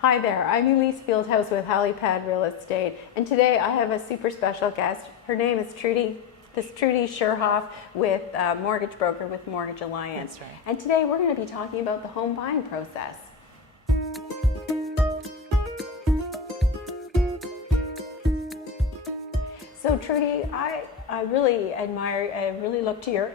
Hi there, I'm Elise Fieldhouse with HaliPad Real Estate, and today I have a super special guest. Her name is Trudi Schuurhof, with mortgage broker with Mortgage Alliance. That's right. And today we're going to be talking about the home buying process. So Trudi, I really admire, I really look to your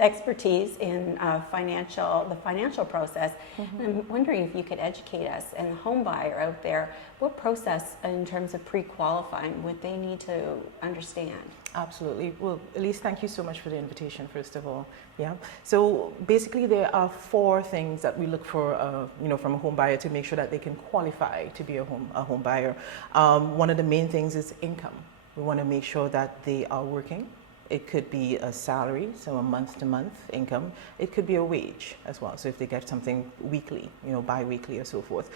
expertise in the financial process. And I'm wondering if you could educate us and the home buyer out there, what process in terms of pre-qualifying would they need to understand? Absolutely. Well, Elise, thank you so much for the invitation, first of all. Yeah. So basically, there are 4 things that we look for, from a home buyer to make sure that they can qualify to be a home buyer. One of the main things is income. We want to make sure that they are working. It could be a salary, so a month-to-month income. It could be a wage as well. So if they get something weekly, bi-weekly or so forth.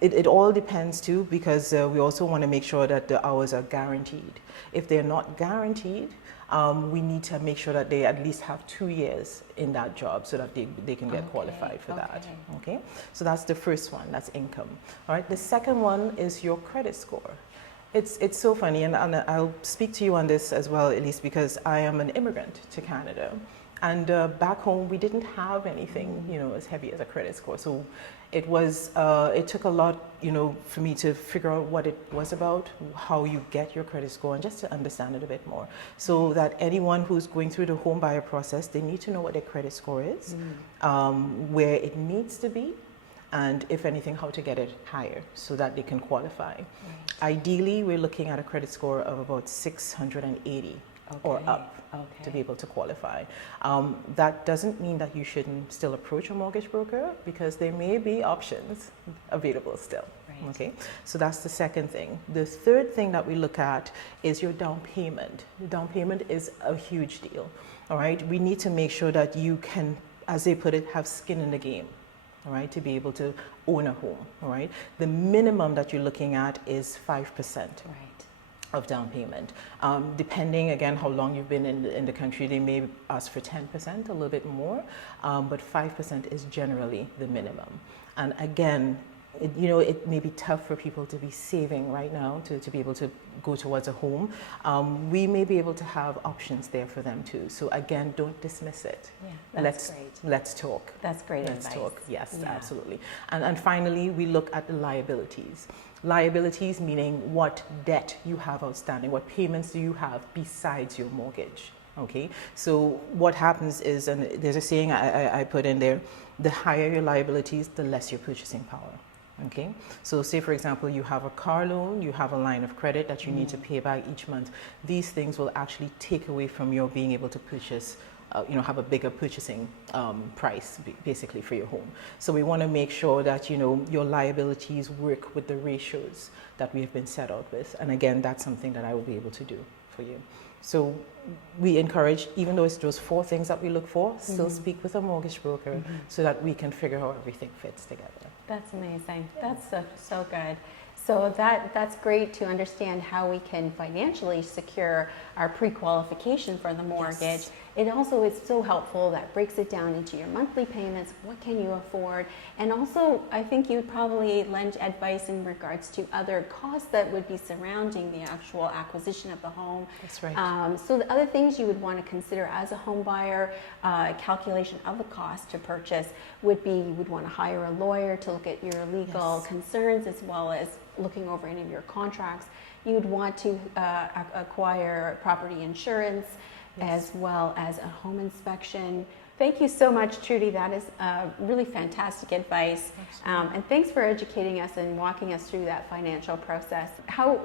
It all depends too, because we also want to make sure that the hours are guaranteed. If they're not guaranteed, we need to make sure that they at least have 2 years in that job so that they can get qualified for that. Okay. So that's the first one, that's income. All right. The second one is your credit score. It's so funny, and I'll speak to you on this as well, Elise, because I am an immigrant to Canada, and back home we didn't have anything, as heavy as a credit score. So it took a lot, for me to figure out what it was about, how you get your credit score, and just to understand it a bit more, so that anyone who's going through the home buyer process, they need to know what their credit score is, where it needs to be, and if anything, how to get it higher so that they can qualify. Right. Ideally, we're looking at a credit score of about 680 or up to be able to qualify. That doesn't mean that you shouldn't still approach a mortgage broker, because there may be options available still. Right. Okay, so that's the second thing. The third thing that we look at is your down payment. The down payment is a huge deal. All right, we need to make sure that you can, as they put it, have skin in the game. All right, to be able to own a home. All right, the minimum that you're looking at is 5% of down payment. Depending again how long you've been in the country, they may ask for 10%, a little bit more, but 5% is generally the minimum. And again, it may be tough for people to be saving right now to be able to go towards a home. We may be able to have options there for them too. So again, don't dismiss it. Yeah, that's great. Let's talk. That's great advice. Let's talk. Yes, yeah. Absolutely. And finally, we look at the liabilities. Liabilities meaning what debt you have outstanding, what payments do you have besides your mortgage. Okay, so what happens is, and there's a saying I put in there, the higher your liabilities, the less your purchasing power. Okay, so say for example you have a car loan, you have a line of credit that you need to pay back each month. These things will actually take away from your being able to purchase, have a bigger purchasing price basically for your home. So we want to make sure that your liabilities work with the ratios that we have been set out with. And again, that's something that I will be able to do for you. So we encourage, even though it's those 4 things that we look for, still speak with a mortgage broker so that we can figure out how everything fits together. That's amazing. That's so good. So that's great to understand how we can financially secure our pre-qualification for the mortgage. Yes. It also is so helpful, that breaks it down into your monthly payments, what can you afford, and also I think you'd probably lend advice in regards to other costs that would be surrounding the actual acquisition of the home. That's right. So the other things you would want to consider as a home buyer, calculation of the cost to purchase would be, you would want to hire a lawyer to look at your legal concerns, as well as looking over any of your contracts. You would want to acquire property insurance, as well as a home inspection. Thank you so much, Trudi. That is really fantastic advice. And thanks for educating us and walking us through that financial process.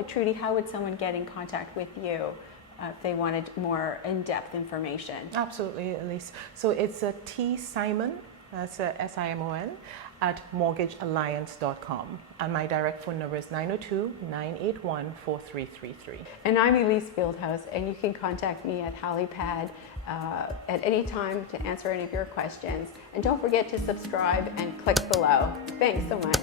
Trudi, how would someone get in contact with you if they wanted more in-depth information? Absolutely, Elise. So it's a T Simon, that's a SIMON, at mortgagealliance.com. And my direct phone number is 902-981-4333. And I'm Elise Fieldhouse, and you can contact me at HaliPad at any time to answer any of your questions. And don't forget to subscribe and click below. Thanks so much.